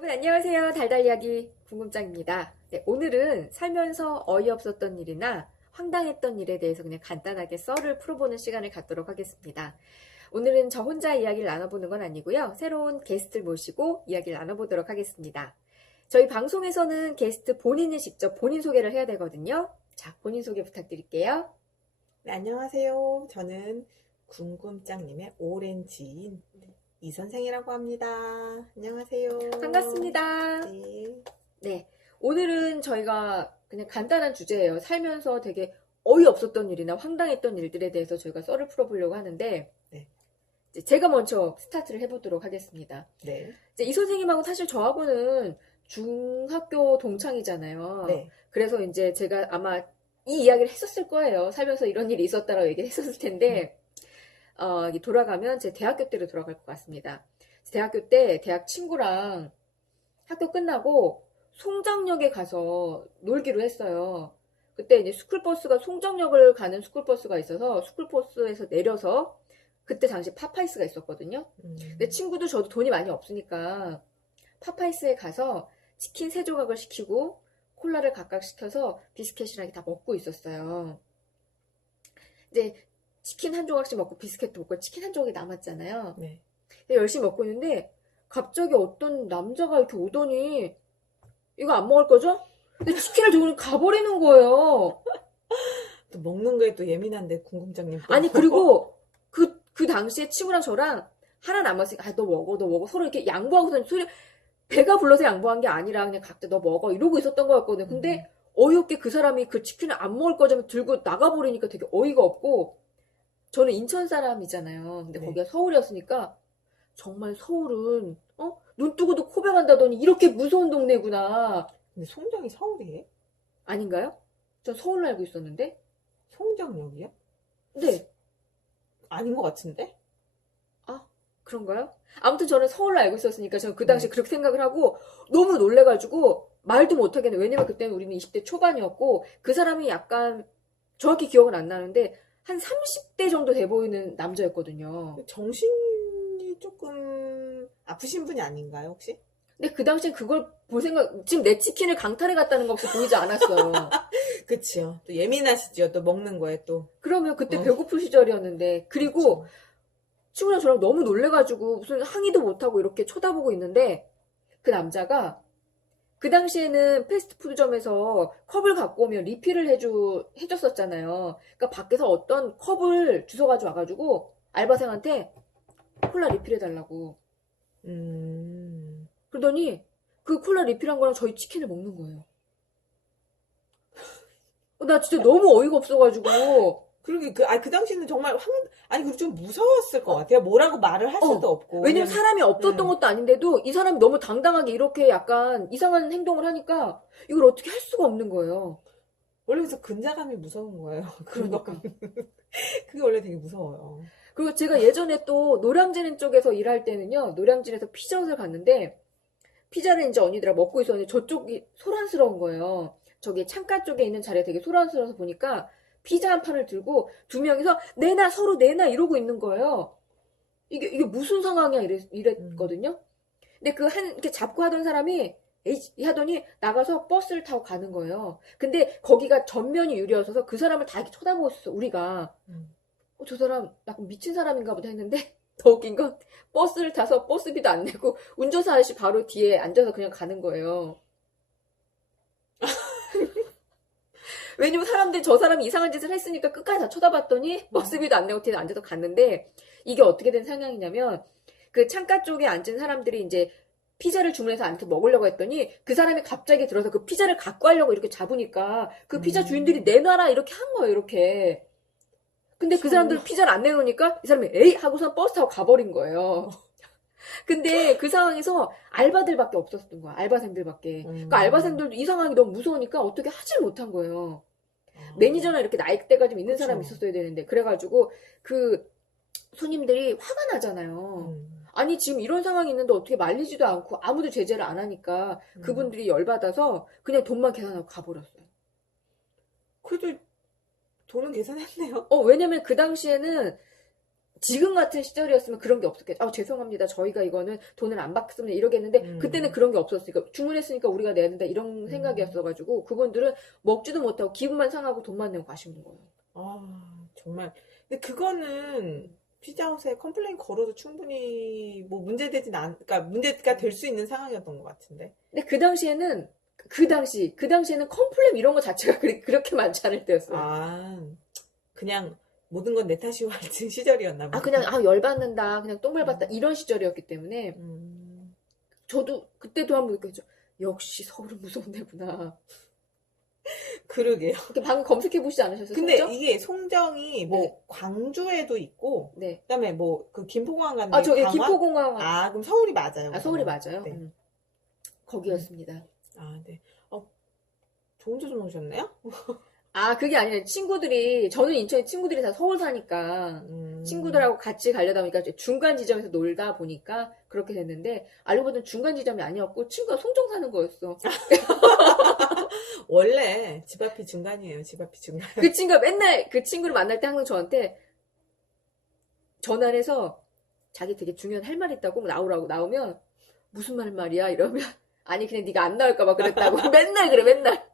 여러분 안녕하세요. 달달이야기 궁금장입니다. 네, 오늘은 살면서 어이없었던 일이나 황당했던 일에 대해서 그냥 간단하게 썰을 풀어보는 시간을 갖도록 하겠습니다. 오늘은 저 혼자 이야기를 나눠보는 건 아니고요. 새로운 게스트를 모시고 이야기를 나눠보도록 하겠습니다. 저희 방송에서는 게스트 본인이 직접 본인 소개를 해야 되거든요. 자, 본인 소개 부탁드릴게요. 네, 안녕하세요. 저는 궁금짱님의 오랜 지인 이선생이라고 합니다. 안녕하세요. 반갑습니다. 네. 네, 오늘은 저희가 그냥 간단한 주제예요. 살면서 되게 어이없었던 일이나 황당했던 일들에 대해서 저희가 썰을 풀어보려고 하는데, 네. 이제 제가 먼저 스타트를 해보도록 하겠습니다. 네. 이제 이 선생님하고 사실 저하고는 중학교 동창이잖아요. 네. 그래서 이제 제가 아마 이 이야기를 했었을 거예요. 살면서 이런 일이 있었다라고 얘기를 했었을 텐데, 이게 돌아가면 제 대학교 때로 돌아갈 것 같습니다. 대학교 때 대학 친구랑 학교 끝나고 송정역에 가서 놀기로 했어요. 그때 이제 스쿨버스가 송정역을 가는 스쿨버스가 있어서 스쿨버스에서 내려서 그때 당시 파파이스가 있었거든요. 근데 친구도 저도 돈이 많이 없으니까 파파이스에 가서 치킨 3조각을 시키고 콜라를 각각 시켜서 비스켓이랑 이렇게 다 먹고 있었어요. 이제 치킨 1조각씩 먹고 비스켓도 먹고 치킨 1조각이 남았잖아요. 네. 열심히 먹고 있는데 갑자기 어떤 남자가 이렇게 오더니 이거 안 먹을 거죠? 근데 치킨을 들고 가버리는 거예요. 또 먹는 거에 또 예민한데 궁금짱님 또. 아니 그리고 그 당시에 친구랑 저랑 하나 남았으니까 너 먹어 서로 이렇게 양보하고서 소리 배가 불러서 양보한 게 아니라 그냥 각자 너 먹어 이러고 있었던 거였거든요. 근데 어이없게 그 사람이 그 치킨을 안 먹을 거잖아 들고 나가버리니까 되게 어이가 없고 저는 인천 사람이잖아요. 근데 네. 거기가 서울이었으니까 정말 서울은 눈 뜨고도 코백한다더니 이렇게 무서운 동네구나. 근데 송정이 서울이에요? 아닌가요? 전 서울로 알고 있었는데. 송정역이요? 네. 아닌 것 같은데? 아, 그런가요? 아무튼 저는 서울로 알고 있었으니까 저는 그 당시에 네. 그렇게 생각을 하고 너무 놀래가지고 말도 못하겠네. 왜냐면 그때는 우리는 20대 초반이었고 그 사람이 약간 정확히 기억은 안 나는데 한 30대 정도 돼 보이는 남자였거든요. 정신이 조금 아프신 분이 아닌가요, 혹시? 근데 그 당시엔 그걸 볼 생각, 지금 내 치킨을 강탈해 갔다는 것도 보이지 않았어요. 그치요. 또 예민하시죠. 또 먹는 거에 또. 그러면 그때 어. 배고플 시절이었는데, 그리고 그쵸. 친구랑 저랑 너무 놀래가지고 무슨 항의도 못하고 이렇게 쳐다보고 있는데, 그 남자가 그 당시에는 패스트푸드점에서 컵을 갖고 오면 리필을 해줬었잖아요. 그러니까 밖에서 어떤 컵을 주워가지고 와가지고 알바생한테 콜라 리필해달라고. 그러더니 그 콜라 리필한 거랑 저희 치킨을 먹는 거예요. 나 진짜 너무 어이가 없어가지고. 그러게, 그 당시는 정말 아니, 그리고 좀 무서웠을 것 같아요. 뭐라고 말을 할 수도 없고. 왜냐면 사람이 없었던 것도 아닌데도 이 사람이 너무 당당하게 이렇게 약간 이상한 행동을 하니까 이걸 어떻게 할 수가 없는 거예요. 원래 그래서 근자감이 무서운 거예요. 그러니까. 그게 원래 되게 무서워요. 그리고 제가 예전에 또 노량진 쪽에서 일할 때는요, 노량진에서 피자헛을 갔는데, 피자를 이제 언니들아 먹고 있었는데 저쪽이 소란스러운 거예요. 저기 창가 쪽에 있는 자리에 되게 소란스러워서 보니까 피자 한 판을 들고 두 명이서 내놔, 서로 내놔 이러고 있는 거예요. 이게 무슨 상황이야 이랬거든요. 근데 이렇게 잡고 하던 사람이 에이 하더니 나가서 버스를 타고 가는 거예요. 근데 거기가 전면이 유리여서 그 사람을 다 이렇게 쳐다보고 있었어, 우리가. 저 사람 약간 미친 사람인가 보다 했는데 더 웃긴 건 버스를 타서 버스비도 안 내고 운전사 아저씨 바로 뒤에 앉아서 그냥 가는 거예요. 왜냐면 사람들이 저 사람이 이상한 짓을 했으니까 끝까지 다 쳐다봤더니 버스비도 안 내고 뒤에 앉아서 갔는데 이게 어떻게 된 상황이냐면 그 창가 쪽에 앉은 사람들이 이제 피자를 주문해서 앉아서 먹으려고 했더니 그 사람이 갑자기 들어서 그 피자를 갖고 가려고 이렇게 잡으니까 그 피자 주인들이 내놔라 이렇게 한 거예요, 이렇게. 근데 그 사람들 피자를 안 내놓으니까 이 사람이 에이 하고서 버스 타고 가버린 거예요. 근데 그 상황에서 알바들밖에 없었던 거야. 알바생들밖에. 그 알바생들도 이 상황이 너무 무서우니까 어떻게 하질 못한 거예요. 매니저나 이렇게 나이대가 좀 있는 그쵸. 사람이 있었어야 되는데 그래가지고 그 손님들이 화가 나잖아요. 아니 지금 이런 상황이 있는데 어떻게 말리지도 않고 아무도 제재를 안 하니까 그분들이 열받아서 그냥 돈만 계산하고 가버렸어요. 그래도 돈은 계산했네요. 왜냐면 그 당시에는 지금 같은 시절이었으면 그런 게 없었겠죠. 아, 죄송합니다. 저희가 이거는 돈을 안 받습니다. 이러겠는데, 그때는 그런 게 없었으니까, 주문했으니까 우리가 내야 된다. 이런 생각이었어가지고, 그분들은 먹지도 못하고, 기분만 상하고 돈만 내고 가시는 거예요. 아, 정말. 근데 그거는 피자헛에 컴플레인 걸어도 충분히 뭐 그러니까 문제가 될 수 있는 상황이었던 것 같은데. 근데 그 당시에는 컴플레인 이런 거 자체가 그렇게 많지 않을 때였어요. 아, 그냥 모든 건 내 탓이고 같은 시절이었나 보다. 그냥, 열받는다. 그냥 똥 밟았다. 이런 시절이었기 때문에, 저도, 그때도 한번 느꼈죠. 역시 서울은 무서운 데구나. 그러게요. 이렇게 방금 검색해 보시지 않으셨어요? 근데 송정? 이게 송정이 뭐 네. 광주에도 있고, 네. 그다음에 뭐 그 김포공항 가는 아, 게 저기 강화? 김포공항. 아, 그럼 서울이 맞아요. 서울이 그러면. 맞아요. 네. 거기였습니다. 아, 네. 좋은 데 좀 오셨네요? 그게 아니라 저는 인천에 친구들이 다 서울 사니까, 친구들하고 같이 가려다 보니까 중간 지점에서 놀다 보니까 그렇게 됐는데, 알고 보니 중간 지점이 아니었고, 친구가 송정 사는 거였어. 원래 집 앞이 중간이에요. 집 앞이 중간. 그 친구가 맨날 그 친구를 만날 때 항상 저한테 전화를 해서 자기 되게 중요한 할 말 있다고 나오라고 나오면 무슨 말이야 이러면 아니 그냥 네가 안 나올까봐 그랬다고 맨날 그래 맨날.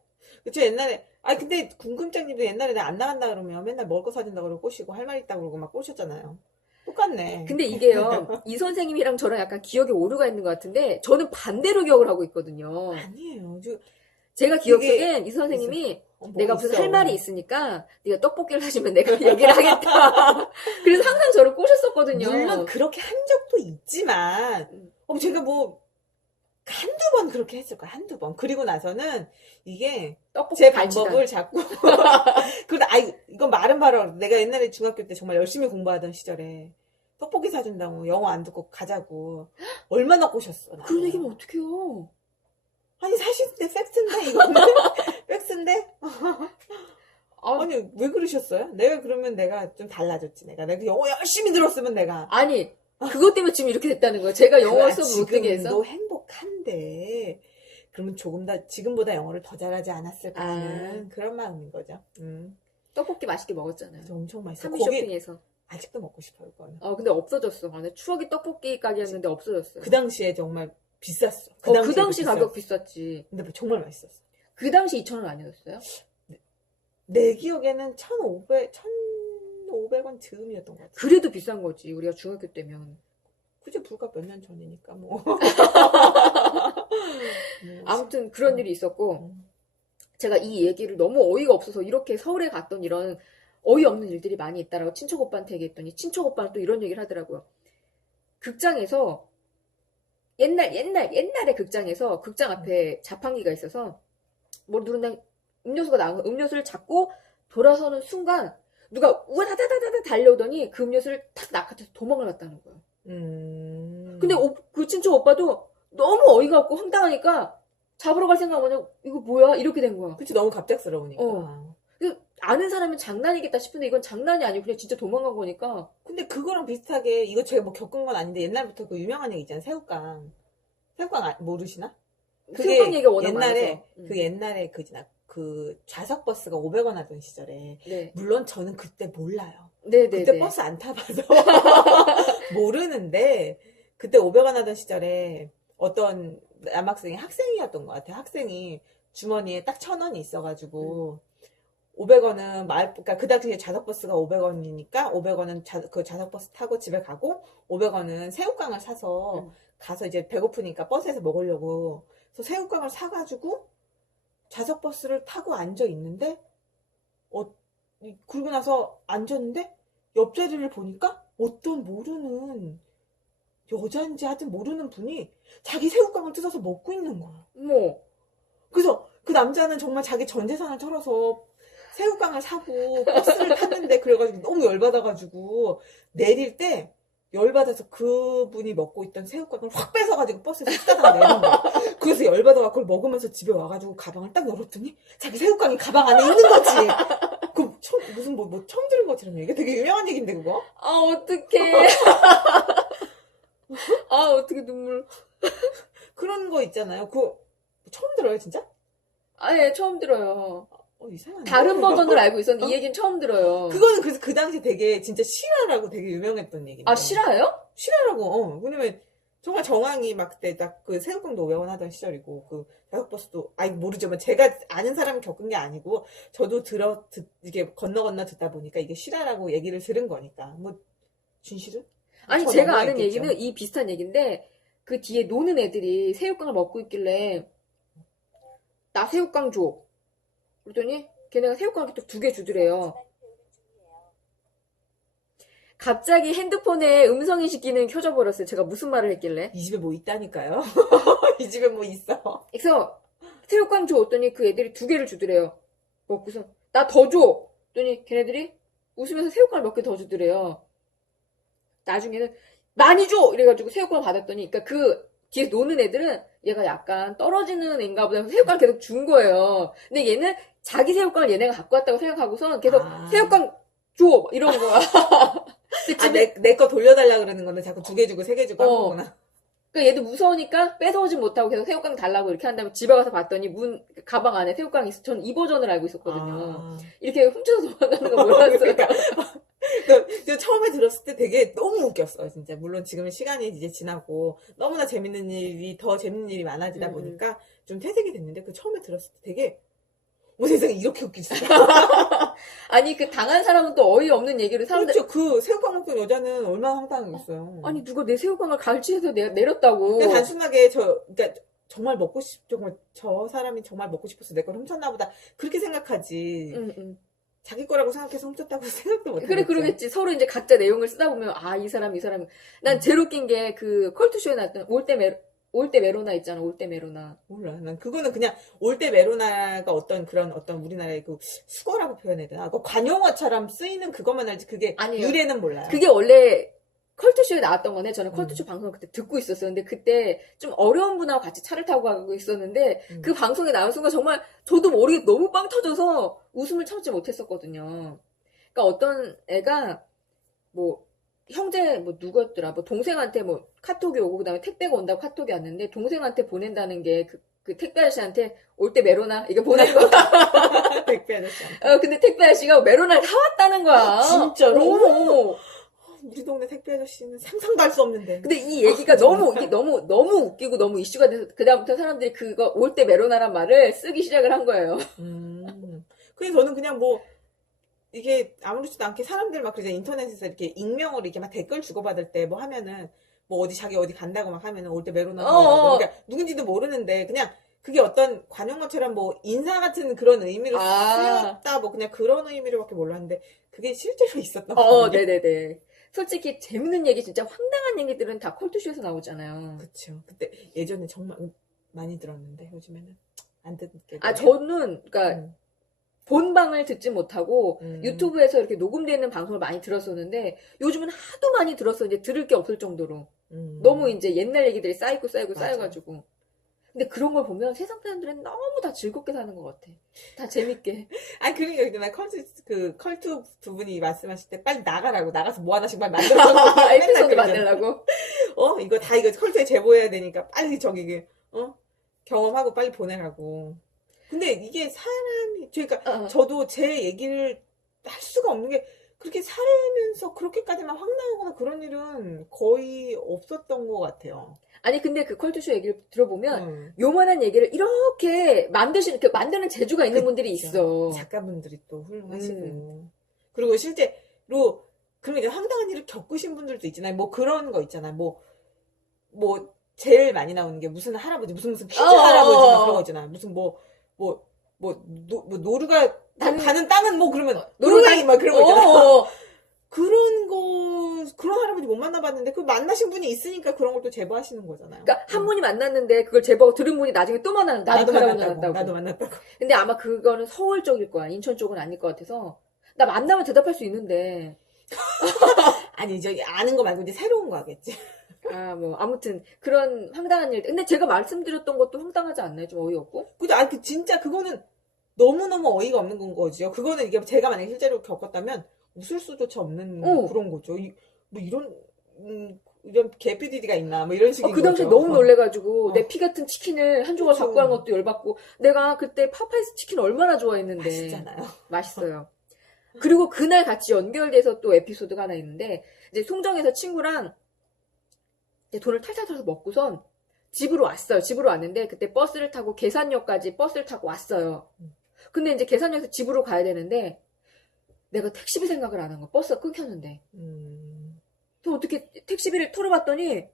그쵸, 옛날에. 근데 궁금장님도 옛날에 나 안 나간다 그러면 맨날 먹을 거 사준다 그러고 꼬시고 할 말 있다고 그러고 막 꼬셨잖아요. 똑같네. 근데 이게요, 이 선생님이랑 저랑 약간 기억에 오류가 있는 것 같은데 저는 반대로 기억을 하고 있거든요. 아니에요. 제가 기억 이게 속엔 이 선생님이 뭐 내가 무슨 있어. 할 말이 있으니까 네가 떡볶이를 사주면 내가 얘기를 하겠다. 그래서 항상 저를 꼬셨었거든요. 물론 그렇게 한 적도 있지만, 제가 뭐, 한두 번 그렇게 했을 거야, 한두 번. 그리고 나서는 이게 떡볶이 제 갈치다. 방법을 자꾸. 이건 말은 바로 내가 옛날에 중학교 때 정말 열심히 공부하던 시절에 떡볶이 사준다고 영어 안 듣고 가자고 얼마나 꼬셨어. 나는. 그런 얘기면 어떡해요. 아니, 사실인데, 팩트인데, 이거는? 팩트인데? 아니, 왜 그러셨어요? 그러면 내가 좀 달라졌지, 내가 영어 열심히 들었으면 내가. 아니, 그것 때문에 지금 이렇게 됐다는 거예요. 제가 영어 수업 못 듣게 해서. 지금도 행복한데, 그러면 조금 더, 지금보다 영어를 더 잘하지 않았을까 하는 그런 마음인 거죠. 떡볶이 맛있게 먹었잖아요. 엄청 맛있어. 3위 쇼핑에서. 아직도 먹고 싶어요, 그거는. 근데 없어졌어. 추억의 떡볶이 가게였는데 없어졌어요. 그 당시에 정말 비쌌어. 그 당시 가격 비쌌지. 근데 정말 맛있었어. 그 당시 2,000원 아니었어요? 내 기억에는 1,500원 즈음이었던 것 같아. 그래도 비싼 거지. 우리가 중학교 때면. 그죠, 불과 몇 년 전이니까, 뭐. 아무튼 그런 일이 있었고, 제가 이 얘기를 너무 어이가 없어서 이렇게 서울에 갔던 이런 어이없는 일들이 많이 있다라고 친척 오빠한테 얘기했더니 친척 오빠는 또 이런 얘기를 하더라고요. 극장에서 옛날에 극장에서 극장 앞에 자판기가 있어서 뭘 누른다 음료수가 나온 거 음료수를 잡고 돌아서는 순간 누가 우다다다다다 달려오더니 그 음료수를 탁 낚아채서 도망을 갔다는 거예요. 근데 그 친척 오빠도 너무 어이가 없고 황당하니까 잡으러 갈 생각 뭐냐 이거 뭐야 이렇게 된 거야. 그치, 너무 갑작스러우니까. 아는 사람은 장난이겠다 싶은데 이건 장난이 아니고 그냥 진짜 도망간 거니까. 근데 그거랑 비슷하게 이거 제가 뭐 겪은 건 아닌데 옛날부터 그 유명한 얘기 있잖아요. 새우깡 모르시나? 새우깡 얘기가 워낙 옛날에 많아서. 옛날에 그 좌석버스가 500원 하던 시절에 네. 물론 저는 그때 몰라요. 네네네. 그때 버스 안 타봐서 모르는데 그때 500원 하던 시절에 어떤 학생이었던 것 같아요. 학생이 주머니에 딱 1,000원이 있어가지고 500원은 그러니까 그 당시에 좌석버스가 500원이니까 500원은 그 좌석버스 타고 집에 가고 500원은 새우깡을 사서 가서 이제 배고프니까 버스에서 먹으려고 그래서 새우깡을 사가지고 좌석버스를 타고 앉아 있는데 그러고 나서 앉았는데 옆자리를 보니까 어떤 모르는 여자인지 하여튼 모르는 분이 자기 새우깡을 뜯어서 먹고 있는 거야. 뭐. 그래서 그 남자는 정말 자기 전 재산을 털어서 새우깡을 사고 버스를 탔는데 그래가지고 너무 열받아가지고 내릴 때 열받아서 그분이 먹고 있던 새우깡을 확 뺏어가지고 버스에서 후다닥 내는 거야. 그래서 열받아가 그걸 먹으면서 집에 와가지고 가방을 딱 열었더니 자기 새우깡이 가방 안에 있는 거지. 무슨 처음 들은 것처럼 얘기 되게 유명한 얘기인데 그거? 어떡해. 어떡해 눈물. 그런 거 있잖아요. 그거 처음 들어요 진짜? 예, 처음 들어요. 이상하네. 다른 버전을 알고 있었는데 이 얘기는 처음 들어요. 그거는 그래서 그 당시 되게 진짜 실화라고 되게 유명했던 얘기인데. 아, 실화예요? 실화라고, 왜냐면 정말 정황이 막 그때 딱 그 새우깡도 500원 하던 시절이고, 그 자석버스도, 모르지만 제가 아는 사람이 겪은 게 아니고, 저도 이게 건너 듣다 보니까 이게 실화라고 얘기를 들은 거니까. 뭐, 진실은? 아니, 저 제가 너무 아는 알겠죠. 얘기는 이 비슷한 얘기인데, 그 뒤에 노는 애들이 새우깡을 먹고 있길래, 나 새우깡 줘. 그랬더니, 걔네가 새우깡을 또 2개 주더래요. 갑자기 핸드폰에 음성인식 기능이 켜져 버렸어요. 제가 무슨 말을 했길래. 이 집에 뭐 있다니까요? 이 집에 뭐 있어. 그래서 새우깡 줘. 했더니 그 애들이 2개를 주더래요. 먹고서 나 더 줘. 했더니 걔네들이 웃으면서 새우깡을 몇 개 더 주더래요. 나중에는 많이 줘. 이래가지고 새우깡을 받았더니, 그러니까 그 뒤에 노는 애들은 얘가 약간 떨어지는 애인가 보다 해서 새우깡을 계속 준 거예요. 근데 얘는 자기 새우깡을 얘네가 갖고 왔다고 생각하고서 계속 새우깡 줘. 이런 거야. 근데 집에 내 거 돌려달라 그러는 건데 자꾸 2개 주고 3개 주고 한 거구나. 그러니까 얘도 무서우니까 뺏어오진 못하고 계속 새우깡 달라고 이렇게 한 다음에 집에 가서 봤더니 가방 안에 새우깡이 있어. 전 이 버전을 알고 있었거든요. 이렇게 훔쳐서 도망가는 거 몰랐어요. 그러니까. 처음에 들었을 때 되게 너무 웃겼어요, 진짜. 물론 지금은 시간이 이제 지나고 너무나 더 재밌는 일이 많아지다 보니까 좀 퇴색이 됐는데, 그 처음에 들었을 때 되게, 세상에 이렇게 웃기지. 아니, 그 당한 사람은 또 어이없는 얘기를 사람들. 그렇죠. 그 새우깡 먹던 여자는 얼마나 황당하겠어요. 아니, 누가 내 새우깡을 갈취해서 내가 내렸다고. 그러니까 단순하게 그러니까 정말 정말 저 사람이 정말 먹고 싶어서 내 걸 훔쳤나 보다. 그렇게 생각하지. 자기 거라고 생각해서 훔쳤다고 생각도 못 그래, 하겠죠. 그러겠지. 서로 이제 각자 내용을 쓰다 보면, 이 사람. 난 제일 웃긴 게 그 컬투쇼에 나왔던 올때 메로나 있잖아, 올때 메로나. 몰라. 난 그거는 그냥 올때 메로나가 어떤 우리나라의 그 수거라고 표현해야 되나? 그 관용어처럼 쓰이는 그것만 알지. 그게 아니에요. 유래는 몰라요. 그게 원래 컬투쇼에 나왔던 거네. 저는 컬투쇼 방송을 그때 듣고 있었어요. 근데 그때 좀 어려운 분하고 같이 차를 타고 가고 있었는데 그 방송에 나온 순간 정말 저도 모르게 너무 빵 터져서 웃음을 참지 못했었거든요. 그러니까 어떤 애가 뭐 형제 뭐 누구였더라? 뭐 동생한테 뭐 카톡이 오고 그다음에 택배가 온다고 카톡이 왔는데 동생한테 보낸다는 게 그 택배 아저씨한테 올 때 메로나 이거 보낸 거. 택배 아저씨. 근데 택배 아저씨가 메로나를 사 왔다는 거야. 진짜로? 우리 동네 택배 아저씨는 상상도 할 수 없는데. 근데 이 얘기가 너무 웃기고 너무 이슈가 돼서 그다음부터 사람들이 그거 올 때 메로나란 말을 쓰기 시작을 한 거예요. 그래서 저는 그냥 뭐 이게 아무렇지도 않게 사람들 막 그러잖아요. 인터넷에서 이렇게 익명으로 이렇게 막 댓글 주고받을 때 뭐 하면은 뭐 자기 어디 간다고 막 하면은 올 때 메로나 그러니까 누군지도 모르는데 그냥 그게 어떤 관용어처럼 뭐 인사 같은 그런 의미로 쓰였다 뭐 그냥 그런 의미로밖에 몰랐는데 그게 실제로 있었던 거예요. 네네네. 솔직히 재밌는 얘기 진짜 황당한 얘기들은 다 컬투쇼에서 나오잖아요. 그렇죠. 그때 예전에 정말 많이 들었는데 요즘에는 안 듣게. 저는 그러니까 본방을 듣지 못하고 유튜브에서 이렇게 녹음되어 있는 방송을 많이 들었었는데 요즘은 하도 많이 들어서 이제 들을 게 없을 정도로 너무 이제 옛날 얘기들이 쌓이고 쌓여가지고. 근데 그런 걸 보면 세상 사람들은 너무 다 즐겁게 사는 것 같아. 다 재밌게. 그러니까 나 컬투 두 분이 말씀하실 때 빨리 나가서 뭐 하나씩 빨리 만들어서 에피소드 만들라고. 이거 컬투에 제보해야 되니까 빨리 경험하고 빨리 보내라고. 근데 이게 그러니까 저도 제 얘기를 할 수가 없는 게 그렇게 살면서 그렇게까지만 황당하거나 그런 일은 거의 없었던 것 같아요. 아니 근데 그 컬투쇼 얘기를 들어보면 요만한 얘기를 이렇게 만드는 재주가 있는 분들이 있어. 작가분들이 또 훌륭하시고. 그리고 실제로 그런 이제 황당한 일을 겪으신 분들도 있잖아요. 뭐 그런 거 있잖아요. 뭐 제일 많이 나오는 게 무슨 할아버지 무슨 퀴즈 할아버지 막 그런 거 있잖아요. 무슨 노루가 가는 땅은 뭐 그러면 노루가이 막 그런 거 있잖아요. 그런 할아버지 못 만나봤는데 그 만나신 분이 있으니까 그런 걸 또 제보하시는 거잖아요. 그러니까 한 분이 만났는데 그걸 제보하고 들은 분이 나중에 또 만나는 나도 만났다고. 근데 아마 그거는 서울 쪽일 거야. 인천 쪽은 아닐 것 같아서 나 만나면 대답할 수 있는데. 아니 저기 아는 거 말고 이제 새로운 거 하겠지. 아무튼 그런 황당한 일. 근데 제가 말씀드렸던 것도 황당하지 않나요? 좀 어이없고? 그죠? 진짜 그거는 너무너무 어이가 없는 건 거죠. 그거는 이게 제가 만약에 실제로 겪었다면 웃을 수조차 없는 그런 거죠. 뭐 이런 이런 개피디디가 있나 뭐 이런 식인 그 당시에 거죠. 너무 놀래가지고 어. 내 피 같은 치킨을 한 조각 그쵸. 갖고 간 것도 열받고 내가 그때 파파이스 치킨 얼마나 좋아했는데 맛있잖아요. 맛있어요. 그리고 그날 같이 연결돼서 또 에피소드가 하나 있는데 이제 송정에서 친구랑 이제 돈을 탈탈 털어서 먹고선 집으로 왔어요. 집으로 왔는데 그때 버스를 타고 계산역까지 버스를 타고 왔어요. 근데 이제 계산역에서 집으로 가야 되는데 내가 택시비 생각을 안 한 거야. 버스가 끊겼는데. 또 어떻게 택시비를 털어봤더니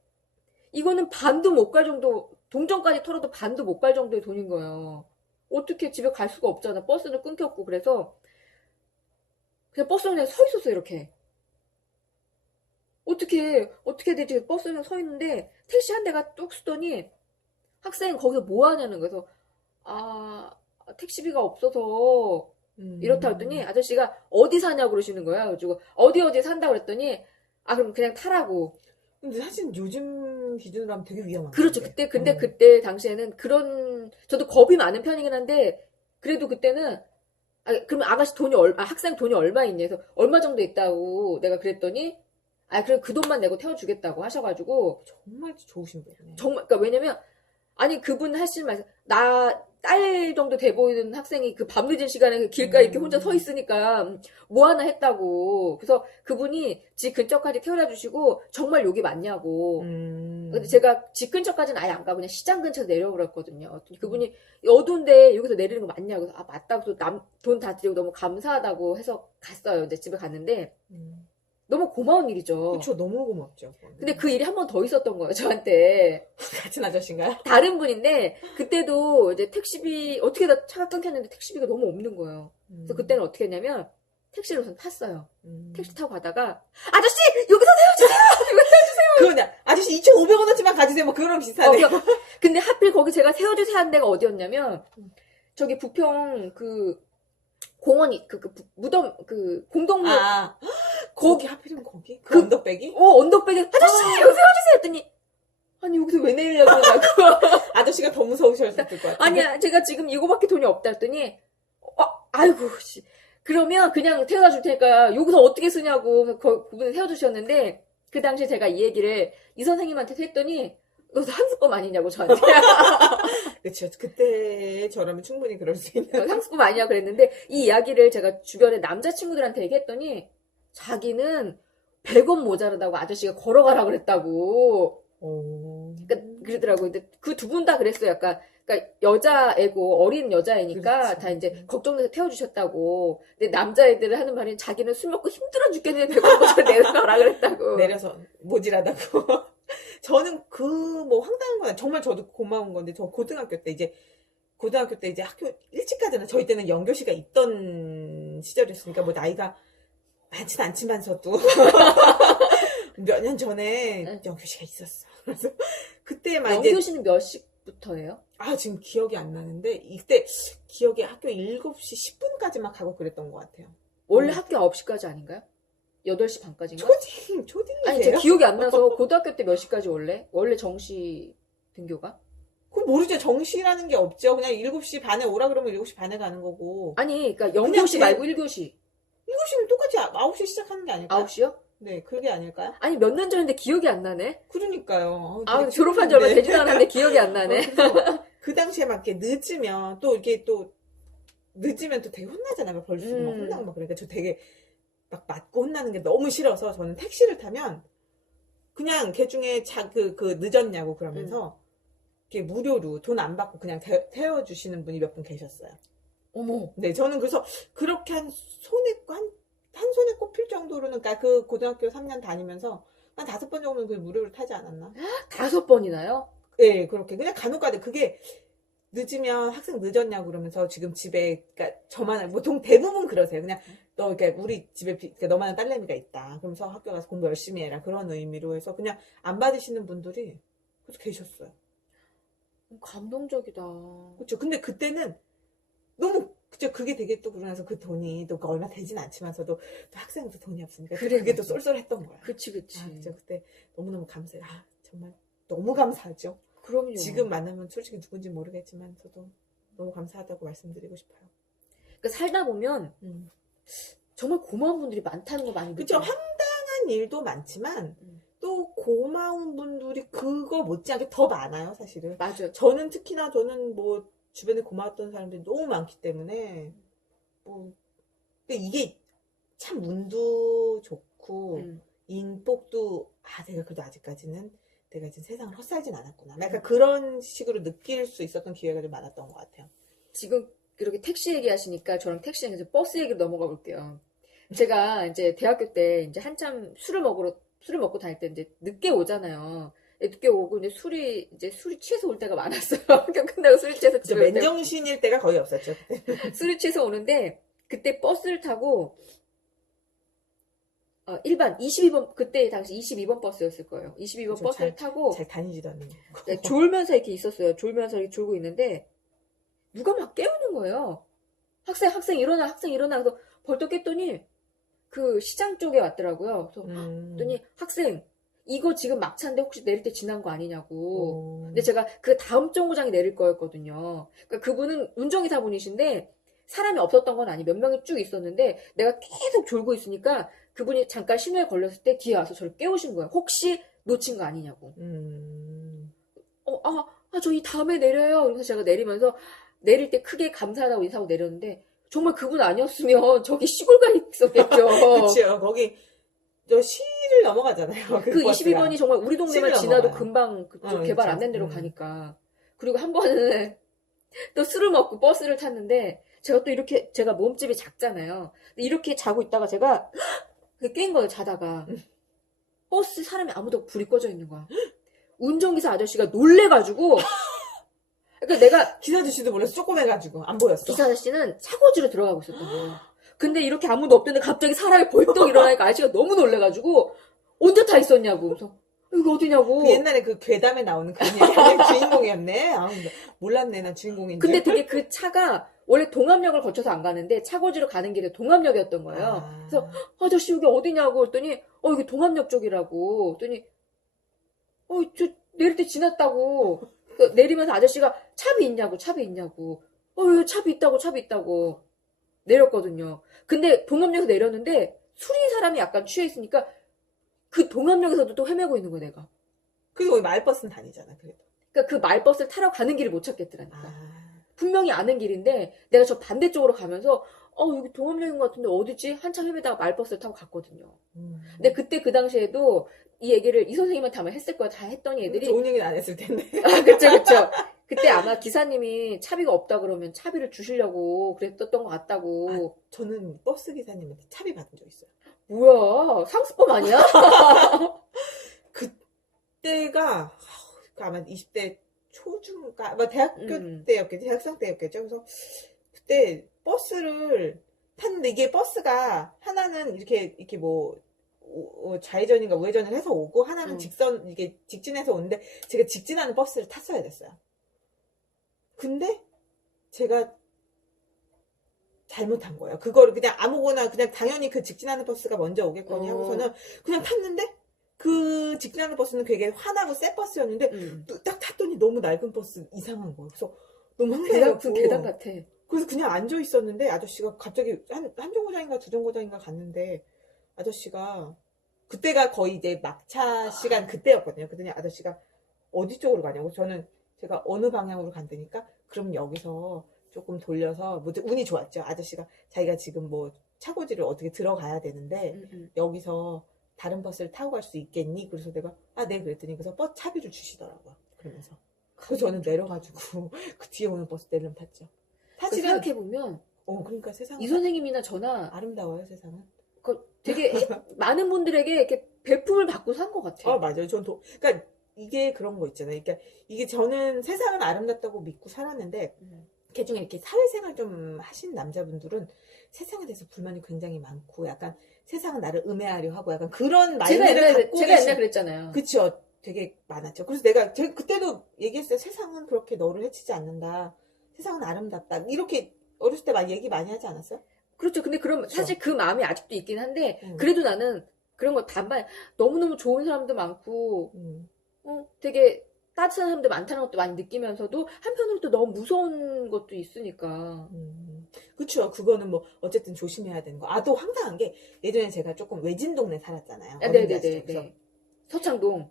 이거는 반도 못 갈 정도, 동전까지 털어도 반도 못 갈 정도의 돈인 거예요. 어떻게 집에 갈 수가 없잖아. 버스는 끊겼고. 그래서 그냥 버스에 그냥 서 있었어, 이렇게. 어떻게 되지? 버스에 그냥 서 있는데 택시 한 대가 뚝 쓰더니 학생 거기서 뭐 하냐는 거예요. 그래서 택시비가 없어서 이렇다 했더니 아저씨가 어디 사냐고 그러시는 거야. 그래가지고 어디 산다고 그랬더니 그럼 그냥 타라고. 근데 사실 요즘 기준으로 하면 되게 위험한 그렇죠. 건데. 근데 그때 당시에는 저도 겁이 많은 편이긴 한데, 그래도 그때는, 그럼 아가씨 학생 돈이 얼마 있냐 해서, 얼마 정도 있다고 내가 그랬더니, 그럼 그 돈만 내고 태워주겠다고 하셔가지고, 정말 좋으신 분이네. 정말, 그러니까 왜냐면, 그분 하시는 말씀, 딸 정도 돼 보이는 학생이 그 밤늦은 시간에 그 길가에 이렇게 혼자 서 있으니까 뭐 하나 했다고. 그래서 그분이 집 근처까지 태워다 주시고 정말 여기 맞냐고. 근데 제가 집 근처까지는 아예 안 가고 그냥 시장 근처에서 내려버렸거든요. 그분이 어두운데 여기서 내리는 거 맞냐고. 그래서 맞다고. 그래서 돈 다 드리고 너무 감사하다고 해서 갔어요. 이제 집에 갔는데 너무 고마운 일이죠. 그쵸, 너무 고맙죠. 근데 그 일이 한 번 더 있었던 거예요, 저한테. 같은 아저씨인가요? 다른 분인데, 그때도 이제 택시비, 어떻게다 차가 끊겼는데 택시비가 너무 없는 거예요. 그래서 그때는 어떻게 했냐면, 택시를 우선 탔어요. 택시 타고 가다가, 아저씨! 여기서 세워주세요! 그거냐, 아저씨 2,500원어치만 가지세요. 뭐 그거랑 비슷하네. 근데 하필 거기 제가 세워주세요 한 데가 어디였냐면, 저기 부평 공원이, 무덤, 공동묘. 거기 하필이면 거기? 그 언덕배기? 언덕배기, 아저씨! 여기 세워주세요! 했더니, 아니, 여기서 왜 내리려고 그러냐고. 아저씨가 더 무서우셨을 것 같아. 아니야, 제가 지금 이거밖에 돈이 없다 했더니, 아이고, 씨. 그러면 그냥 태워다 줄 테니까 여기서 어떻게 쓰냐고 그분이 세워주셨는데, 그 당시에 제가 이 얘기를 이 선생님한테 했더니, 너 상습범 아니냐고 저한테. 그쵸. 그때 저라면 충분히 그럴 수 있는. 상습범 아니냐고 그랬는데, 이 이야기를 제가 주변에 남자친구들한테 얘기했더니, 자기는 100원 모자르다고 아저씨가 걸어가라 그랬다고. 그러더라고요. 근데 그 두 분 다 그랬어요. 약간, 그러니까 여자애고 어린 여자애니까 그렇지. 다 이제 걱정돼서 태워주셨다고. 근데 남자애들은 하는 말이 자기는 술 먹고 힘들어 죽겠는데 100원 모자를 내려가라 그랬다고. 내려서 모질하다고. 저는 황당한 건 정말 저도 고마운 건데, 저 고등학교 때 이제 학교 일찍 가잖아. 저희 때는 연교시가 있던 시절이었으니까 뭐 나이가 많진 않지만서도 몇 년 전에 연교시가 있었어. 그래서 그때 막 연교시는 몇 시부터예요? 지금 기억이 안 나는데 이때 기억에 학교 7시 10분까지만 가고 그랬던 것 같아요. 원래 학교 9시까지 아닌가요? 8시 반까지인가? 초딩이세요? 아니, 제가 기억이 안 나서 고등학교 때 몇 시까지 원래 정시 등교가? 그건 모르죠. 정시라는 게 없죠. 그냥 7시 반에 오라 그러면 7시 반에 가는 거고. 아니, 그러니까 0교시 말고 1교시. 7시는 똑같이 9시 시작하는 게 아닐까요? 9시요? 네, 그게 아닐까요? 아니, 몇 년 전인데 기억이 안 나네? 그러니까요. 졸업한 지 얼마 되지도 않았는데 기억이 안 나네. 그 당시에 막 이렇게 늦으면 또 늦으면 또 되게 혼나잖아요. 벌 주고 막 혼나고 막 그러니까 저 되게 막 맞고 혼나는 게 너무 싫어서 저는 택시를 타면 그냥 개중에 늦었냐고 그러면서 이렇게 무료로 돈 안 받고 그냥 태워주시는 분이 몇 분 계셨어요. 어머. 네, 저는 그래서 그렇게 한 손에 꼽힐 정도로는, 그러니까 그 고등학교 3년 다니면서 한 5번 정도는 그 무료로 타지 않았나? 5번이나요? 네, 그렇게. 그냥 간혹가다 그게 늦으면 학생 늦었냐고 그러면서 지금 집에, 그러니까 저만, 보통 대부분 그러세요. 그냥 그러니까 우리 집에, 그러니까 너만한 딸내미가 있다. 그러면서 학교 가서 공부 열심히 해라. 그런 의미로 해서 그냥 안 받으시는 분들이 계셨어요. 감동적이다. 그렇죠. 근데 그때는 너무 그게 되게 또 그러면서 그 돈이 또 얼마 되진 않지만서도 또 학생도 돈이 없으니까 그게 또 쏠쏠했던 거야. 그치. 진짜 그때 너무너무 감사해요. 정말 너무 감사하죠. 그럼요. 지금 만나면 솔직히 누군지 모르겠지만서도 너무 감사하다고 말씀드리고 싶어요. 그러니까 살다 보면 정말 고마운 분들이 많다는 거 많이 그쵸. 느껴요. 황당한 일도 많지만 또 고마운 분들이 그거 못지않게 더 많아요, 사실은. 맞아요. 저는 뭐 주변에 고마웠던 사람들이 너무 많기 때문에 뭐 근데 이게 참 운도 좋고 인복도 내가 그래도 아직까지는 내가 지금 세상을 헛살진 않았구나. 약간 그런 식으로 느낄 수 있었던 기회가 좀 많았던 것 같아요. 지금 그렇게 택시 얘기하시니까 저랑 택시 얘기해서 버스 얘기로 넘어가 볼게요. 제가 이제 대학교 때 이제 한참 술을 먹고 다닐 때 이제 늦게 오잖아요. 늦게 오고 이제 술이 취해서 올 때가 많았어요. 학교 끝나고 술이 취해서 진짜 집에 올 때가 맨정신일 때가 거의 없었죠. 술이 취해서 오는데 그때 버스를 타고 일반 22번 그때 당시 22번 버스였을 거예요. 22번 그쵸, 버스를 타고 잘 다니지도 않는 네, 졸면서 이렇게 있었어요. 졸면서 이렇게 졸고 있는데 누가 막 깨우는 거예요. 학생 일어나, 학생 일어나. 그래서 벌떡 깼더니 그 시장 쪽에 왔더라고요. 그래서 그랬더니 학생 이거 지금 막차인데 혹시 내릴 때 지난 거 아니냐고. 근데 제가 그 다음 정거장에 내릴 거였거든요. 그러니까 그분은 운전기사분이신데 사람이 없었던 건 아니 몇 명이 쭉 있었는데 내가 계속 졸고 있으니까 그분이 잠깐 신호에 걸렸을 때 뒤에 와서 저를 깨우신 거예요. 혹시 놓친 거 아니냐고. 저 이 다음에 내려요. 그래서 제가 내리면서 내릴 때 크게 감사하다고 인사하고 내렸는데 정말 그분 아니었으면 저기 시골 가 있었겠죠. 그렇죠. 거기 저 시를 넘어가잖아요. 그 버스가. 22번이 정말 우리 동네만 시를 지나도 넘어가요. 금방 그쪽 개발 안 된 데로 그쵸. 가니까. 그리고 한 번은 또 술을 먹고 버스를 탔는데 제가 또 이렇게 제가 몸집이 작잖아요. 이렇게 자고 있다가 제가 깬 거예요. 자다가. 버스 사람이 아무도 없고 불이 꺼져 있는 거야. 운전기사 아저씨가 놀래가지고 그러니까 내가 기사 아저씨도 몰라서 조그매가지고 안 보였어. 기사 아저씨는 차고지로 들어가고 있었던 거예요. 근데 이렇게 아무도 없던데 갑자기 사람이 벌떡 일어나니까 아저씨가 너무 놀래가지고 언제 타 있었냐고. 그래서 여기 어디냐고. 그 옛날에 그 괴담에 나오는 그런 얘기 안에 주인공이었네. 몰랐네, 난 주인공인 줄. 근데 되게 그 차가 원래 동암역을 거쳐서 안 가는데 차고지로 가는 길에 동암역이었던 거예요. 그래서 아저씨 여기 어디냐고 그랬더니 여기 동암역 쪽이라고. 그랬더니 저 내릴 때 지났다고. 내리면서 아저씨가 차비 있냐고. 여기 차비 있다고. 내렸거든요. 근데 동암역에서 내렸는데 술인 사람이 약간 취해 있으니까 그 동암역에서도 또 헤매고 있는 거야, 내가. 그리고 거기 마을버스는 다니잖아, 그래도. 그러니까 그 말버스를 타러 가는 길을 못 찾겠더라니까. 분명히 아는 길인데 내가 저 반대쪽으로 가면서 여기 동암역인 것 같은데 어디지? 한참 헤매다가 말버스를 타고 갔거든요. 근데 그때 그 당시에도 이 얘기를 이 선생님한테 아마 했을 거야. 다 했더니 애들이 좋은 얘기는 안 했을 텐데. 그쵸. 그때 아마 기사님이 차비가 없다 그러면 차비를 주시려고 그랬던 것 같다고. 저는 버스 기사님한테 차비 받은 적 있어요. 뭐야? 상습범 아니야? 그때가 아마 20대 초중가, 대학교 때였겠지, 대학생 때였겠죠. 그래서 그때 버스를 탔는데 이게 버스가 하나는 이렇게 뭐 좌회전인가 우회전을 해서 오고 하나는 이게 직진해서 오는데 제가 직진하는 버스를 탔어야 됐어요. 근데 제가 잘못한 거예요. 그거를 그냥 아무거나 그냥 당연히 그 직진하는 버스가 먼저 오겠거니 하고서는 그냥 탔는데 그 직진하는 버스는 되게 환하고 새 버스였는데 딱 탔더니 너무 낡은 버스 이상한 거예요. 그래서 너무 황당해갖고 계단 같아. 그래서 그냥 앉아 있었는데 아저씨가 갑자기 한 정거장인가 두 정거장인가 갔는데 아저씨가 그때가 거의 이제 막차 시간 그때였거든요. 그랬더니 아저씨가 어디 쪽으로 가냐고. 저는 제가 어느 방향으로 간다니까 그럼 여기서 조금 돌려서 뭐 운이 좋았죠. 아저씨가 자기가 지금 뭐 차고지를 어떻게 들어가야 되는데 여기서 다른 버스를 타고 갈 수 있겠니? 그래서 내가 네 그랬더니 그래서 버스 차비를 주시더라고요. 그러면서 그래서 저는 내려가지고 그 뒤에 오는 버스 때름 탔죠. 사실은 생각해보면 그러니까 세상 이 선생님이나 저나 아름다워요 세상은. 되게 많은 분들에게 이렇게 배품을 받고 산 것 같아요. 맞아요. 그러니까 이게 그런 거 있잖아요. 그러니까 이게 저는 세상은 아름답다고 믿고 살았는데 개중에 이렇게 사회생활 좀 하신 남자분들은 세상에 대해서 불만이 굉장히 많고 약간 세상은 나를 음해하려 하고 약간 그런 마인드를 갖고 제가 옛날에 그랬잖아요. 그쵸. 되게 많았죠. 그래서 제가 그때도 얘기했어요. 세상은 그렇게 너를 해치지 않는다. 세상은 아름답다. 이렇게 어렸을 때 얘기 많이 하지 않았어요? 그렇죠. 근데 그럼 그렇죠. 사실 그 마음이 아직도 있긴 한데 그래도 나는 그런 걸 반반 너무너무 좋은 사람도 많고 되게 따뜻한 사람들 많다는 것도 많이 느끼면서도 한편으로 또 너무 무서운 것도 있으니까. 그쵸. 그거는 뭐 어쨌든 조심해야 되는 거. 또 황당한 게 예전에 제가 조금 외진 동네 살았잖아요. 네네네. 그래서 서창동.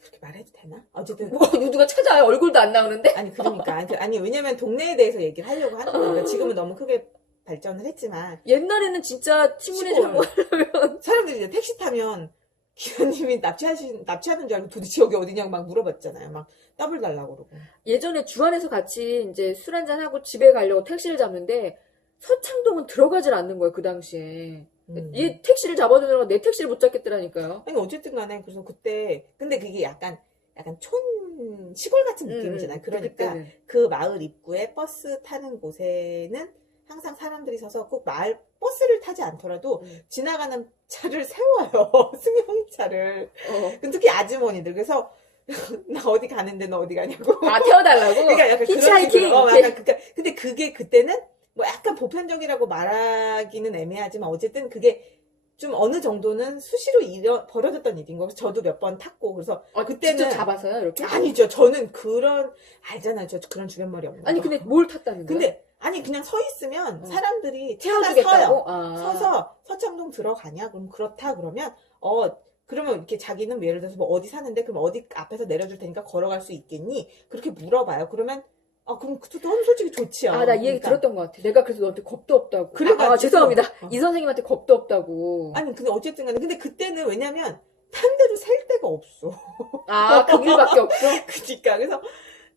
그렇게 말해도 되나? 어쨌든 뭐, 누가 찾아요? 얼굴도 안 나오는데? 아니 그러니까 아니 왜냐면 동네에 대해서 얘기를 하려고 하는 거니까 지금은 너무 크게 발전을 했지만 옛날에는 진짜 친구네 시골. 좀 사람들이 이제 택시 타면 기사님이 납치하는 줄 알고 도대체 여기 어디냐고 막 물어봤잖아요. 막 더블 달라고 그러고. 예전에 주안에서 같이 이제 술 한잔하고 집에 가려고 택시를 잡는데 서창동은 들어가질 않는 거예요, 그 당시에. 얘 택시를 잡아주느라고 내 택시를 못 잡겠더라니까요. 아니 어쨌든 간에 그래서 그때 근데 그게 약간 촌 시골 같은 느낌이잖아요. 그러니까 그때는. 그 마을 입구에 버스 타는 곳에는 항상 사람들이 서서 꼭 마을 버스를 타지 않더라도 지나가는 차를 세워요. 승용차를. 어. 특히 아주머니들. 그래서 나 어디 가는데 너 어디 가냐고. 아, 태워달라고? 그러니까 약간 그런 히치하이킹. 식으로. 약간 근데 그게 그때는 뭐 약간 보편적이라고 말하기는 애매하지만 어쨌든 그게 좀 어느 정도는 수시로 벌어졌던 일인 거예요. 저도 몇 번 탔고 그래서 그때는 직접 잡아서요, 이렇게? 아니죠. 저는 알잖아요. 저 그런 주변머리 없는 거. 아니, 근데 뭘 탔다는 거야? 근데 아니 그냥 서 있으면 사람들이 태워주겠다고? 서요. 서서 서창동 들어가냐? 그럼 그렇다 그러면 그러면 이렇게 자기는 예를 들어서 뭐 어디 사는데 그럼 어디 앞에서 내려줄 테니까 걸어갈 수 있겠니? 그렇게 물어봐요. 그러면 그럼 그건 솔직히 좋지요. 나 이 얘기 그러니까. 들었던 것 같아. 내가 그래서 너한테 겁도 없다고. 그래가지고. 죄송합니다. 이 선생님한테 겁도 없다고. 아니 근데 어쨌든 간에 근데 그때는 왜냐면 딴 데로 셀 데가 없어. 그 길밖에 없어? 그러니까 그래서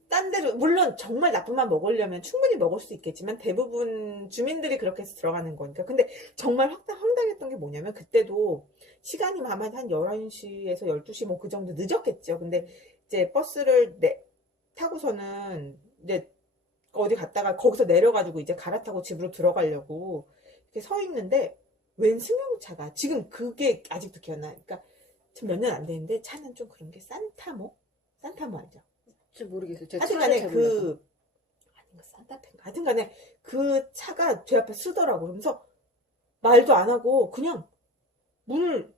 딴 데로 물론 정말 나쁜 맘 먹으려면 충분히 먹을 수 있겠지만 대부분 주민들이 그렇게 해서 들어가는 거니까. 근데 정말 황당했던 게 뭐냐면 그때도 시간이 아마 한 11시에서 12시 뭐 그 정도 늦었겠죠. 근데 이제 버스를 타고서는 이제 어디 갔다가 거기서 내려가지고 이제 갈아타고 집으로 들어가려고 이렇게 서 있는데 웬 승용차가 지금 그게 아직도 기억나요. 그러니까 지금 몇 년 안 됐는데 차는 좀 그런 게 산타모 알죠? 잘 모르겠어요. 제가 하여튼간에 차를 잘 몰라서. 아닌가 산타페인가 하여튼간에 그 차가 제 앞에 쓰더라고. 그러면서 말도 안 하고 그냥 문을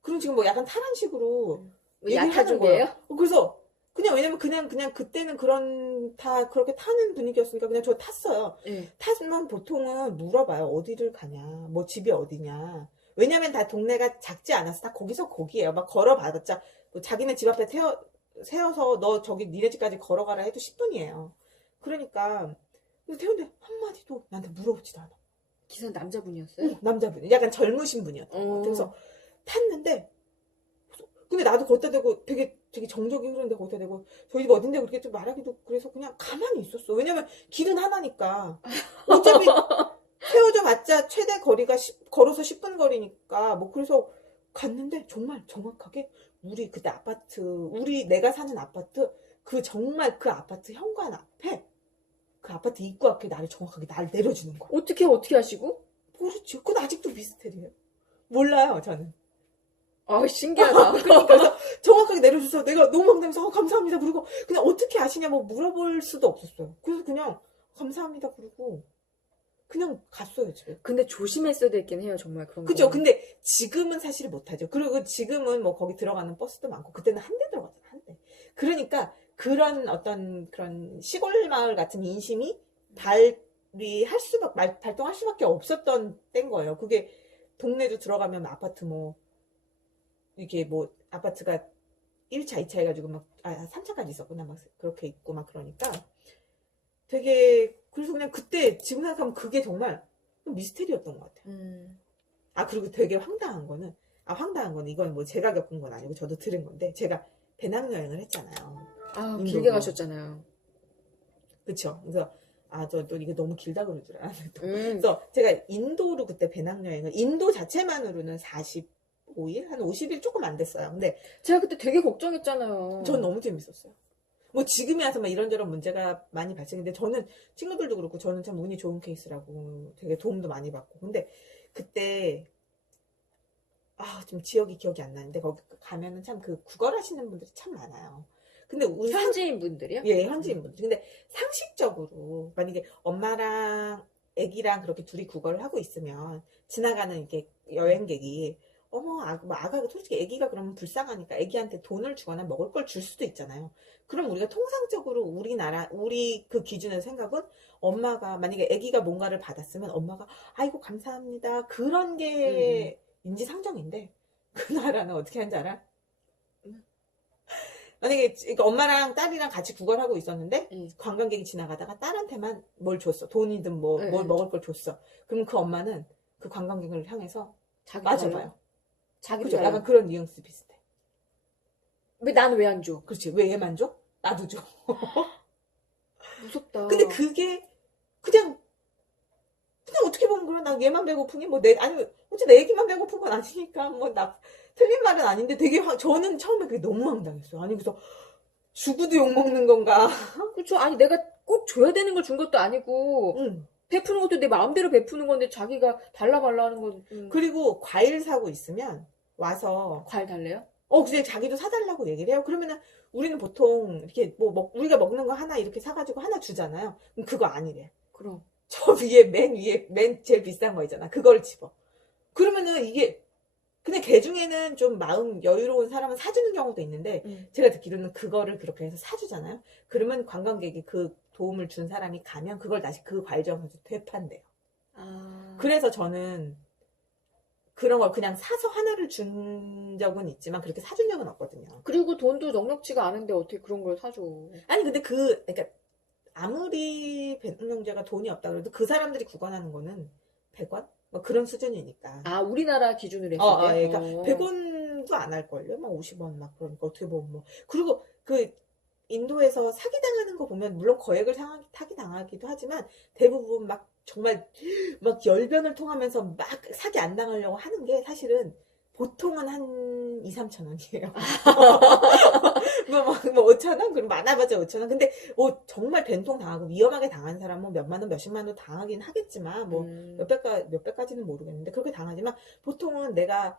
그럼 지금 뭐 약간 타란식으로 얘기를 하는 거예요. 그래서 그냥 왜냐면 그냥 그때는 다 그렇게 타는 분위기였으니까 그냥 저 탔어요. 타면 보통은 물어봐요. 어디를 가냐, 뭐 집이 어디냐. 왜냐면 다 동네가 작지 않아서 다 거기서 거기예요. 막 걸어봐봤자 뭐 자기네 집 앞에 세워서 너 저기 니네 집까지 걸어가라 해도 10분이에요. 그러니까 태운데 한마디도 나한테 물어보지도 않아. 기사 남자분이었어요? 남자분. 약간 젊으신 분이었던. 그래서 탔는데 근데 나도 거기다 대고 되게 정적이 흐르는데 거기다 대고 저희 집 어딘데 그렇게 좀 말하기도 그래서 그냥 가만히 있었어. 왜냐면 길은 하나니까. 어차피 세워져 봤자 최대 거리가 걸어서 10분 거리니까 뭐 그래서 갔는데 정말 정확하게 우리 그때 내가 사는 아파트 정말 그 아파트 현관 앞에 그 아파트 입구 앞에 정확하게 나를 내려주는 거야. 어떻게 하시고? 모르지. 그건 아직도 미스테리예요. 몰라요, 저는. 신기하다. 그러니까 그래서 정확하게 내려줘서 내가 너무 황당해서 감사합니다. 그리고 그냥 어떻게 아시냐 뭐 물어볼 수도 없었어요. 그래서 그냥 감사합니다. 그리고 그냥 갔어요, 집에. 근데 조심했어야 됐긴 해요, 정말 그런 거. 그죠. 근데 지금은 사실 못하죠. 그리고 지금은 뭐 거기 들어가는 버스도 많고 그때는 한 대 들어갔잖아, 한 대. 그러니까 그런 어떤 그런 시골 마을 같은 인심이 발동할 수밖에 없었던 때인 거예요. 그게 동네도 들어가면 아파트 이게 아파트가 1차, 2차 해가지고 3차까지 있었구나. 막 그렇게 있고 막 그러니까 그래서 그냥 그때 지금 생각하면 그게 정말 미스테리였던 것 같아요. 그리고 되게 황당한 거는 이건 뭐 제가 겪은 건 아니고 저도 들은 건데 제가 배낭여행을 했잖아요. 길게 가셨잖아요. 그쵸. 그래서 또 이게 너무 길다 그럴 줄 알았는데. 그래서 제가 인도로 그때 배낭여행을 인도 자체만으로는 45일? 한 50일 조금 안 됐어요. 근데 제가 그때 되게 걱정했잖아요. 전 너무 재밌었어요. 뭐 지금에 와서 막 이런저런 문제가 많이 발생했는데 저는 친구들도 그렇고 저는 참 운이 좋은 케이스라고 되게 도움도 많이 받고. 근데 그때 좀 지역이 기억이 안 나는데 거기 가면은 참 그 구걸하시는 분들이 참 많아요. 근데 우리 현지인 분들이요? 예, 현지인 분들. 근데 상식적으로 만약에 엄마랑 애기랑 그렇게 둘이 구걸을 하고 있으면 지나가는 이렇게 여행객이 아가가 솔직히 애기가 그러면 불쌍하니까 애기한테 돈을 주거나 먹을 걸 줄 수도 있잖아요. 그럼 우리가 통상적으로 우리 그 기준의 생각은 엄마가 만약에 애기가 뭔가를 받았으면 엄마가 아이고 감사합니다. 그런 게 인지상정인데 그 나라는 어떻게 하는지 알아? 만약에 그러니까 엄마랑 딸이랑 같이 구걸을 하고 있었는데 예. 관광객이 지나가다가 딸한테만 뭘 줬어. 돈이든 뭐 예, 뭘 예. 먹을 걸 줬어. 그럼 그 엄마는 그 관광객을 향해서 자기도 맞아봐요. 달라? 자기도 그죠? 달라. 약간 그런 뉘앙스 비슷해. 왜 나는 왜 안 줘? 그렇지. 왜 얘만 줘? 나도 줘. 무섭다. 근데 그게 그냥 어떻게 보면 그래. 나 얘만 배고프니? 아니, 어째 내 얘기만 배고픈 건 아니니까. 틀린 말은 아닌데 저는 처음에 그게 너무 황당했어요. 아니, 그래서 주고도 욕먹는 건가? 그렇죠. 아니 내가 꼭 줘야 되는 걸 준 것도 아니고 응. 베푸는 것도 내 마음대로 베푸는 건데 자기가 달라 말라 하는 건 그리고 과일 사고 있으면 와서, 과일 달래요? 그냥 자기도 사달라고 얘기를 해요. 그러면은 우리는 보통 이렇게 우리가 먹는 거 하나 이렇게 사가지고 하나 주잖아요. 그럼 그거 아니래. 그럼. 저 맨 제일 비싼 거 있잖아. 그걸 집어. 그러면은 이게, 근데 걔 중에는 좀 마음 여유로운 사람은 사주는 경우도 있는데, 제가 듣기로는 그거를 그렇게 해서 사주잖아요. 그러면 관광객이 그 도움을 준 사람이 가면 그걸 다시 그 과일점에서 되판대요. 아. 그래서 저는 그런 걸 그냥 사서 하나를 준 적은 있지만 그렇게 사준 적은 없거든요. 그리고 돈도 넉넉지가 않은데 어떻게 그런 걸 사줘? 아니, 근데 그러니까 아무리 배농영제가 돈이 없다 그래도 그 사람들이 구간하는 거는 100원? 뭐 그런 수준이니까. 아, 우리나라 기준으로 했을 때? 예, 그러니까 100원도 안 할걸요? 막 50원 막 그러니까 어떻게 보면 뭐. 그리고 그 인도에서 사기당하는 거 보면 물론 거액을 사기당하기도 하지만 대부분 막 정말 막 열변을 통하면서 막 사기 안 당하려고 하는 게 사실은 보통은 한 2, 3천 원이에요. 뭐 5천 원? 그럼 많아봤자 5천 원. 근데 정말 변통 당하고 위험하게 당한 사람은 몇만 원, 몇십만 원 당하긴 하겠지만 몇백까지는 모르겠는데 그렇게 당하지만 보통은 내가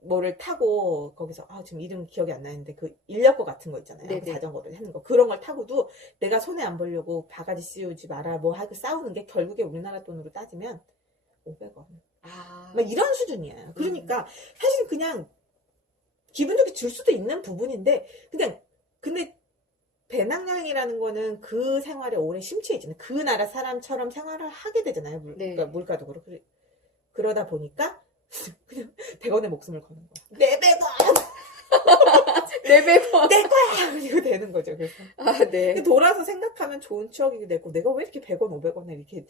뭐를 타고 거기서 지금 이름 기억이 안 나는데 그 인력거 같은 거 있잖아요. 네네. 그 자전거를 하는 거 그런 걸 타고도 내가 손해 안 보려고 바가지 씌우지 마라 뭐 하고 싸우는 게 결국에 우리나라 돈으로 따지면 500원. 아. 막 이런 수준이에요. 그러니까 사실 그냥 기분 좋게 줄 수도 있는 부분인데 근데 배낭여행이라는 거는 그 생활에 오래 심취해지는 그 나라 사람처럼 생활을 하게 되잖아요. 네. 그러니까 물가도 그렇고 그러다 보니까 그냥 100원의 목숨을 거는 거야. 내 100원! 내 100원! 내 거야! 이거 되는 거죠. 그래서. 아, 네. 근데 돌아서 생각하면 좋은 추억이 되고 내가 왜 이렇게 100원, 500원에 이렇게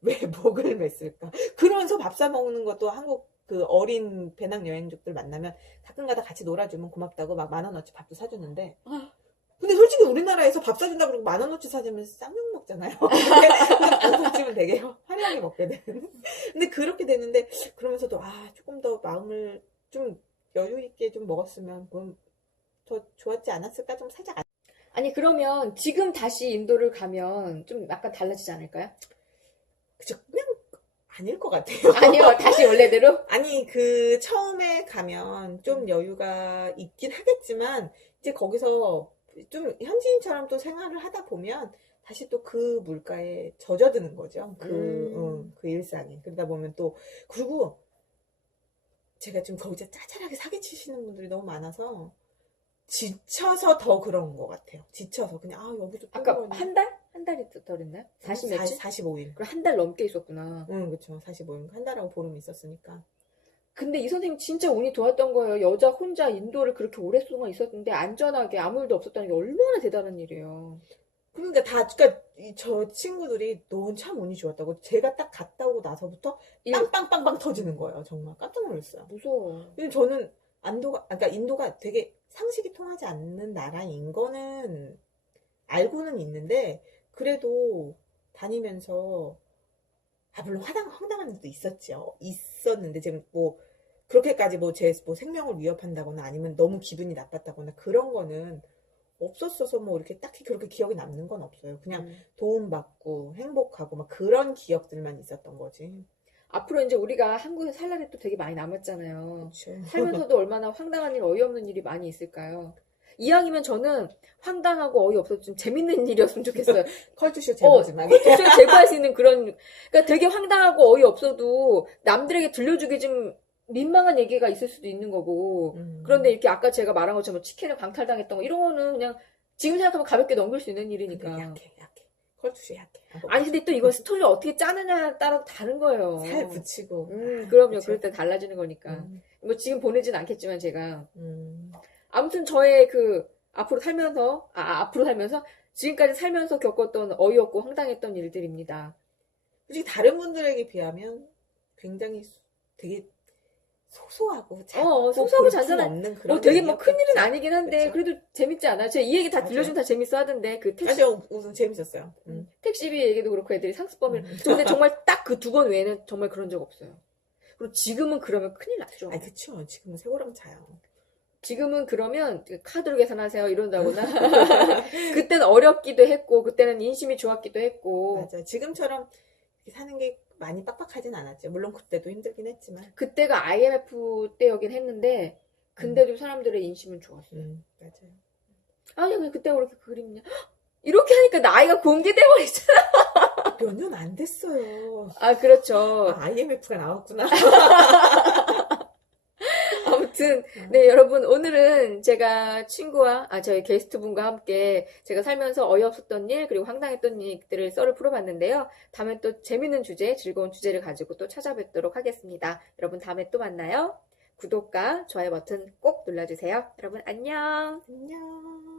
왜 목을 맸을까? 그러면서 밥 사 먹는 것도 한국 그 어린 배낭여행족들 만나면 가끔가다 같이 놀아주면 고맙다고 막 10,000원어치 밥도 사주는데 근데 솔직히 우리나라에서 밥 사준다 그러고 10,000원어치 사주면 쌍욕 먹잖아요. 방송 치면 되게 화려하게 먹게 되는. 근데 그렇게 되는데 그러면서도 조금 더 마음을 좀 여유 있게 좀 먹었으면 더 좋았지 않았을까 좀 살짝. 아니, 그러면 지금 다시 인도를 가면 좀 약간 달라지지 않을까요? 그죠? 그냥 아닐 것 같아요. 아니요, 다시 원래대로? 아니, 처음에 가면 좀 여유가 있긴 하겠지만, 이제 거기서 좀 현지인처럼 또 생활을 하다 보면, 다시 또 그 물가에 젖어드는 거죠. 그 일상에. 그러다 보면 또, 그리고 제가 좀 거기서 짜잘하게 사기치시는 분들이 너무 많아서, 지쳐서 더 그런 것 같아요. 지쳐서. 그냥, 여기도 또 아까 그러네. 한 달? 한 달이 덜했나요? 40 며칠? 45일. 그럼 한 달 넘게 있었구나. 그쵸. 45일. 한 달하고 보름 있었으니까. 근데 이 선생님 진짜 운이 좋았던 거예요. 여자 혼자 인도를 그렇게 오랫동안 있었는데 안전하게 아무 일도 없었다는 게 얼마나 대단한 일이에요. 그러니까 저 친구들이 너 참 운이 좋았다고. 제가 딱 갔다 오고 나서부터 빵빵빵빵 터지는 거예요. 정말 깜짝 놀랐어요. 무서워. 근데 저는 그러니까 인도가 되게 상식이 통하지 않는 나라인 거는 알고는 있는데, 그래도 다니면서, 물론 황당한 일도 있었는데, 지금 그렇게까지 제 생명을 위협한다거나 아니면 너무 기분이 나빴다거나 그런 거는 없었어서 이렇게 딱히 그렇게 기억이 남는 건 없어요. 그냥 도움받고 행복하고 막 그런 기억들만 있었던 거지. 앞으로 이제 우리가 한국에 살 날이 또 되게 많이 남았잖아요. 그쵸. 살면서도 얼마나 황당한 일, 어이없는 일이 많이 있을까요? 이왕이면 저는 황당하고 어이없어도 좀 재밌는 일이었으면 좋겠어요. 컬투쇼 제보지만. 컬투쇼 제보할 수 있는 그러니까 되게 황당하고 어이없어도 남들에게 들려주기 좀 민망한 얘기가 있을 수도 있는 거고. 그런데 이렇게 아까 제가 말한 것처럼 치킨을 강탈당했던 거, 이런 거는 그냥 지금 생각하면 가볍게 넘길 수 있는 일이니까. 약해. 컬투쇼 약해. 아니, 근데 또 이건 스토리를 어떻게 짜느냐에 따라 다른 거예요. 살 붙이고. 그럼요. 그쵸? 그럴 때 달라지는 거니까. 뭐 지금 보내진 않겠지만 제가. 아무튼 저의 앞으로 살면서 지금까지 살면서 겪었던 어이없고 황당했던 일들입니다. 솔직히 다른 분들에게 비하면 굉장히 되게 소소하고 작고 소소하고 볼품 잔잔한, 없는 그런 되게 뭐 큰일은 얘기였겠죠. 아니긴 한데, 그쵸? 그래도 재밌지 않아요? 제가 이 얘기 다 맞아요. 들려주면 다 재밌어 하던데, 그 택시, 아주 우선 재밌었어요. 택시비 얘기도 그렇고 애들이 상습범을, 근데 정말 딱 그 두 번 외에는 정말 그런 적 없어요. 그리고 지금은 그러면 큰일 났죠. 아, 그쵸. 지금은 세고랑 자요. 지금은 그러면 카드로 계산하세요 이런다거나 그때는 어렵기도 했고 그때는 인심이 좋았기도 했고 맞아. 지금처럼 이렇게 사는 게 많이 빡빡하진 않았죠. 물론 그때도 힘들긴 했지만. 그때가 IMF 때여긴 했는데 근데도 사람들의 인심은 좋았어요. 맞아요. 아니 왜 그때 왜 그렇게 그립냐 이렇게 하니까 나이가 공개돼버리잖아. 몇 년 안 됐어요. 아 그렇죠. IMF가 나왔구나. 아무튼 네 여러분 오늘은 제가 친구와 저희 게스트분과 함께 제가 살면서 어이없었던 일 그리고 황당했던 일들을 썰을 풀어봤는데요. 다음에 또 재밌는 주제 즐거운 주제를 가지고 또 찾아뵙도록 하겠습니다. 여러분 다음에 또 만나요. 구독과 좋아요 버튼 꼭 눌러주세요. 여러분 안녕. 안녕.